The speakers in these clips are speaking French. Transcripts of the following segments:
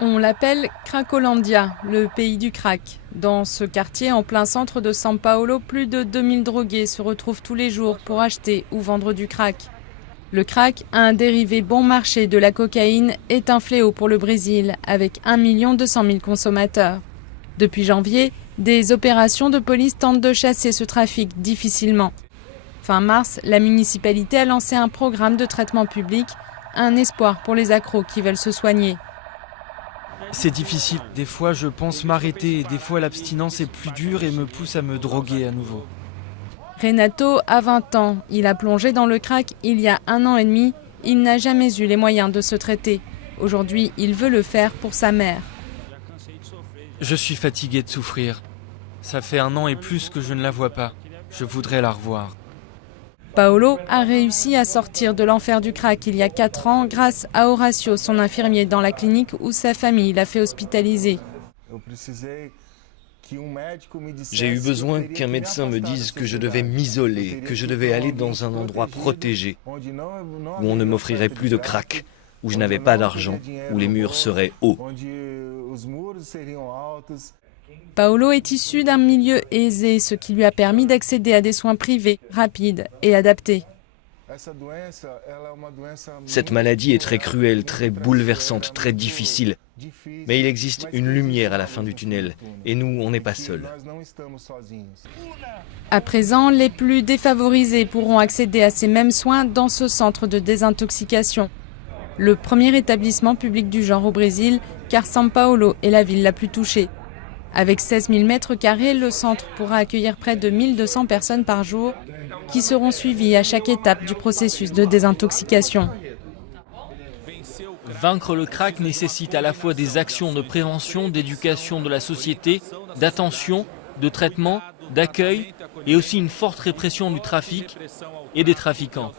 On l'appelle Cracolandia, le pays du crack. Dans ce quartier, en plein centre de São Paulo, plus de 2000 drogués se retrouvent tous les jours pour acheter ou vendre du crack. Le crack, un dérivé bon marché de la cocaïne, est un fléau pour le Brésil, avec 1 200 000 consommateurs. Depuis janvier, des opérations de police tentent de chasser ce trafic difficilement. Fin mars, la municipalité a lancé un programme de traitement public, un espoir pour les accros qui veulent se soigner. C'est difficile. Des fois, je pense m'arrêter et des fois, l'abstinence est plus dure et me pousse à me droguer à nouveau. Renato a 20 ans. Il a plongé dans le crack il y a 1 an et demi. Il n'a jamais eu les moyens de se traiter. Aujourd'hui, il veut le faire pour sa mère. Je suis fatigué de souffrir. Ça fait 1 an et plus que je ne la vois pas. Je voudrais la revoir. Paolo a réussi à sortir de l'enfer du crack il y a 4 ans grâce à Horacio, son infirmier dans la clinique où sa famille l'a fait hospitaliser. J'ai eu besoin qu'un médecin me dise que je devais m'isoler, que je devais aller dans un endroit protégé, où on ne m'offrirait plus de crack, où je n'avais pas d'argent, où les murs seraient hauts. Paolo est issu d'un milieu aisé, ce qui lui a permis d'accéder à des soins privés, rapides et adaptés. Cette maladie est très cruelle, très bouleversante, très difficile. Mais il existe une lumière à la fin du tunnel, et nous, on n'est pas seuls. À présent, les plus défavorisés pourront accéder à ces mêmes soins dans ce centre de désintoxication. Le premier établissement public du genre au Brésil, car São Paulo est la ville la plus touchée. Avec 16 000 mètres carrés, le centre pourra accueillir près de 1200 personnes par jour qui seront suivies à chaque étape du processus de désintoxication. Vaincre le crack nécessite à la fois des actions de prévention, d'éducation de la société, d'attention, de traitement, d'accueil et aussi une forte répression du trafic et des trafiquants.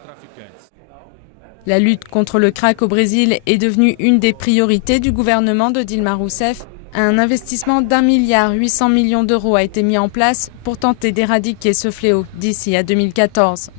La lutte contre le crack au Brésil est devenue une des priorités du gouvernement de Dilma Rousseff. Un investissement d'1,8 milliard d'euros a été mis en place pour tenter d'éradiquer ce fléau d'ici à 2014.